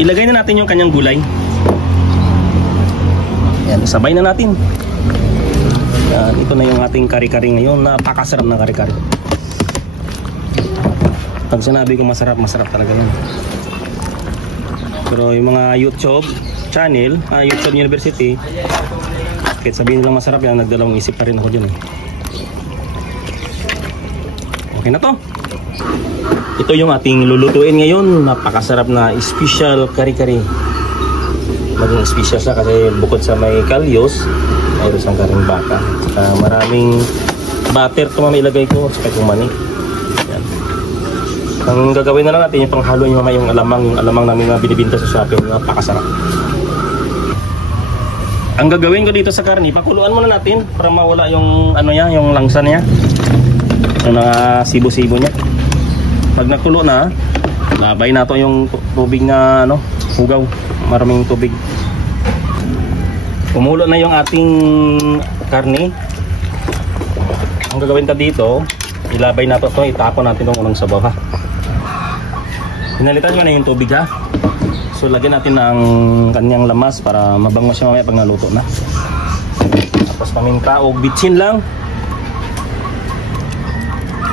ilagay na natin yung kanyang gulay. Yan, sabay na natin. Yan, ito na yung ating kari-kari ngayon. Napakasarap na kari-kari. Pag sinabi ko masarap, masarap talaga yun. Pero yung mga YouTube channel, YouTube University, kahit sabihin nilang masarap yan, nagdalawang isip pa rin ako dyan. Okay na to. Ito yung ating lulutuin ngayon. Napakasarap na special kari-kari. Maging special siya kasi bukod sa may kalyos, mayroon siyang karing baka. Maraming butter ito mamilagay ko sa itong mani. Yan. Ang gagawin na lang natin yung panghalo yung alamang namin na binibinta sa Shopee. Napakasarap. Ang gagawin ko dito sa karni, pakuluan muna natin para mawala yung ano niya, yung langsa niya. Yung mga sibo-sibo niya. Pag nakulo na, labay na to yung tubig na ano, hugaw. Maraming tubig. Kumulo na yung ating karni. Ang gagawin ta dito, ilabay na to, itapon natin yung unang sabaw ha. Pinalitan ko na yung tubig ha. So lagyan natin ng kanyang lamas para mabango siya mamaya pag naluto na. Tapos paminta o bitsin lang.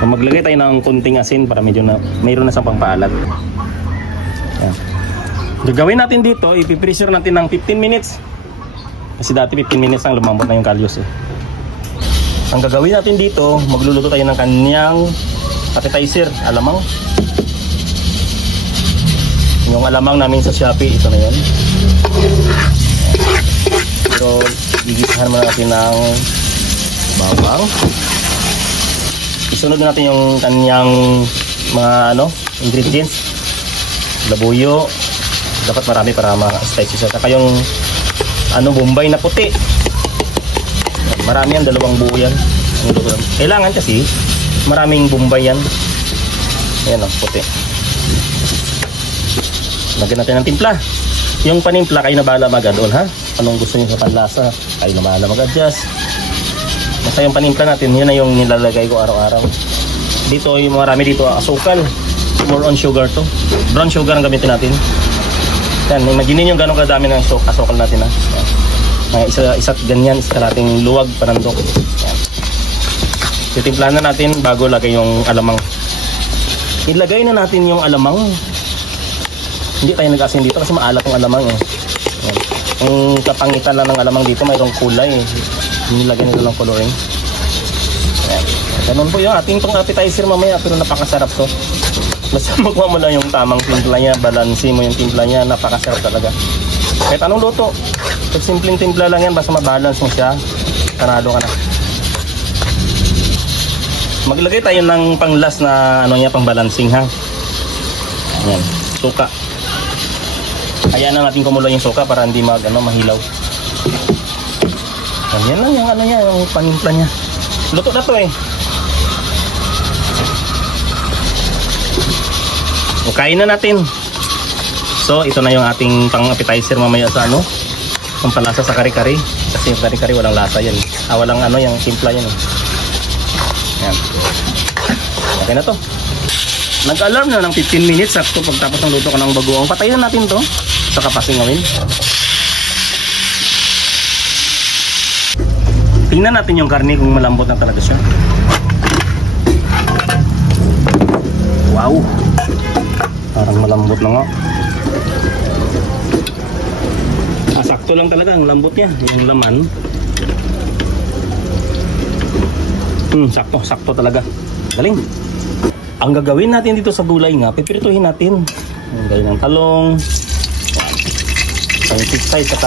So, maglagay tayo ng konting asin para medyo na mayroon na sa pangpaalat. Yan. Gagawin natin dito, ipipressure natin ng 15 minutes. Kasi dati 15 minutes lang lumambot na yung kalyos eh. Ang gagawin natin dito, magluluto tayo ng kanyang appetizer, alamang. Yung alamang namin sa Shopee, ito na yan. So, gigisahan muna natin ng bawang. Isunod natin yung kanyang mga ingredients. Labuyo. Dapat marami para ma-spicy siya. Saka yung bombay na puti. Marami yan, 2 buo yan. Kailangan kasi maraming bombay yan. Ayan puti. Lagyan natin ng timpla. Yung panimpla, kayo na bahala mag-add-on ha. Anong gusto niyo sa panlasa, kayo na bahala mag-adjust. Basta yung panimpla natin, yun na yung nilalagay ko araw-araw. Dito, yung marami dito, asukal. More on sugar to. Brown sugar ang gamitin natin. Yan, imagine nyo gano'ng kadami ng asukal natin ha. Yan. Isa't ganyan, isa kalating luwag, panandok. Yan. Titimplahan na natin bago lagay yung alamang. Ilagay na natin yung alamang. Hindi tayo nag-asin dito kasi maalat yung alamang eh. Yan. Ang kapangitan lang ng alamang dito, mayroong kulay eh. Nilagyan nito ng coloring. Yan. Ganun po yung ating pang appetizer mamaya, pero napakasarap to. Basta magwa mo lang yung tamang timpla niya, balansi mo yung timpla niya, napakasarap talaga. Kahit anong luto, kahit simpleng timpla lang yan, basta mabalance mo siya, kanado ka na. Maglagay tayo ng pang-last na pang balancing ha. Yan, suka. Hayaan na natin kumulo yung suka para hindi mahilaw. Yan lang yung yung panimpla niya. Luto na to eh. Kain na natin. So ito na yung ating pang appetizer mamaya sa pampalasa sa kari-kari. Kasi yung kari-kari walang lasa yan. Walang yung timpla yan. Yan. Okay na to. Nag-alarm na ng 15 minutes sakto pagtapos ng luto ka ng bagoong. Patayin na natin to. Saka pasingawin. Tingnan natin yung karne kung malambot na talaga siya. Wow. Parang malambot na nga. Sakto lang talaga ang lambot niya. Yung laman. Sakto talaga. Galing. Ang gagawin natin dito sa gulay nga, pipirituhin natin. Ang gawin ng talong. Ang tiksay at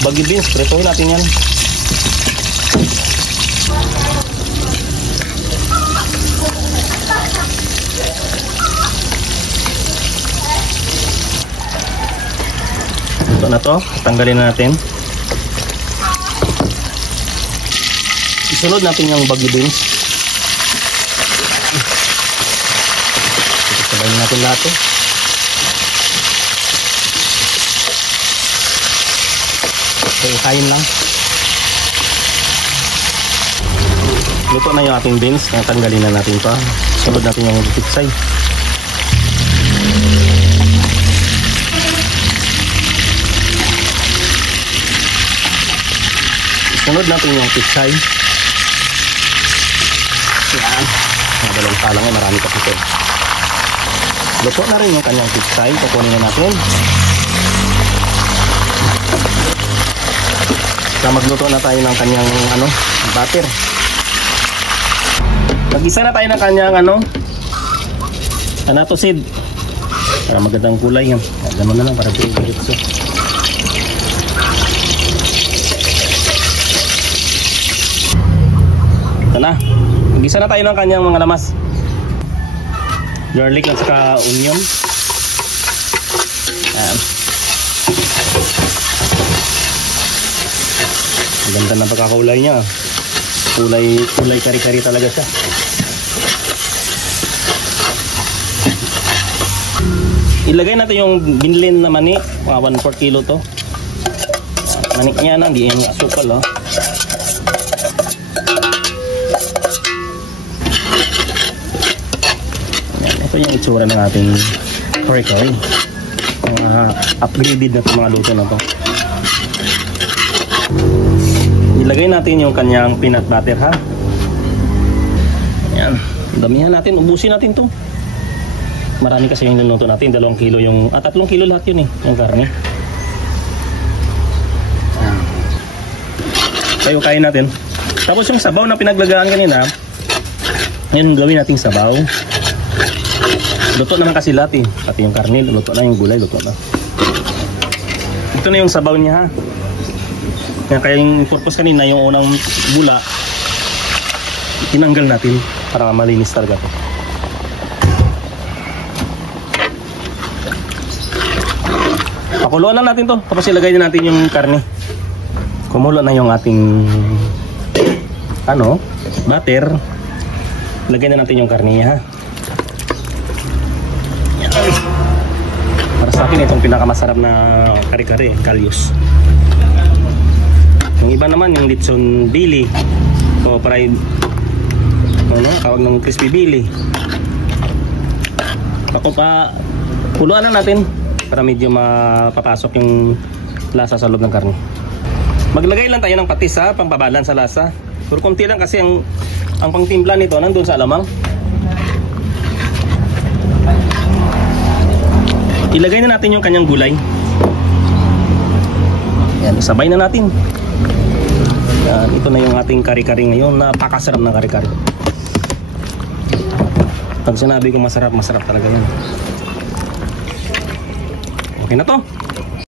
baggy beans, pirituhin natin yan. Ito na to, tanggalin na natin. Isunod natin yung baggy beans. Sabayin natin lahat to. Okay, kain lang. Luto na yung ating beans. Tanggalin na natin pa. Sunod natin yung tiksay. natin yung pitsay. Yan. Ang dalawang talang ay marami kasi ito. Luto na rin yung kanyang pitsay. Kukunin na natin. Magluto na tayo ng kanyang butter. Mag-isa na tayo ng kanyang anato seed. Para magandang kulay yan. Ganoon na lang para diretso. Ito na. Mag-isa na tayo ng kanyang mga lamas. Garlic at saka onion. Ayan. Ganda na pagkakaulay niya. Kulay kari-kari talaga siya. Ilagay natin yung binlend na mani. Mga 1/4 kilo to. Manik niya na, hindi yung asukal. Ito yung itsura ng ating kari-kari. Mga upgraded na mga luto na to. Ilagay natin yung kanyang peanut butter, ha. Ayan. Damihan natin. Ubusin natin to. Marami kasi yung niluto natin. 2 kilo yung... 3 kilo lahat yun yung karne. Ayan. Tayo kain natin. Tapos yung sabaw na pinaglagaan kanina, ngayon gawin natin sabaw. Luto naman kasi lahat Pati yung karne, luto na. Yung gulay, luto na. Ito na yung sabaw niya, ha. Kaya yung purpose kanina, yung unang bula, tinanggal natin para malinis talaga ito. Pakuluan na natin to, tapos ilagay na natin yung karne. Kumulo na yung ating butter. Lagay na natin yung karne, ha. Yan. Para sa akin itong pinakamasarap na kare-kare, kalyus. Yung iba naman yung lechon bili o fried tawag ng crispy bili. Puluan na natin para medyo mapapasok yung lasa sa loob ng karne. Maglagay lang tayo ng patis, ha, pangbabalan sa lasa. Pero konti lang kasi ang pangtimpla nito nandun sa alamang. Ilagay na natin yung kanyang gulay. Yan, isabay na natin. Yan, ito na yung ating kari-kari ngayon. Napakasarap na kari-kari. Pag sinabi ko masarap, masarap talaga yan. Okay na to.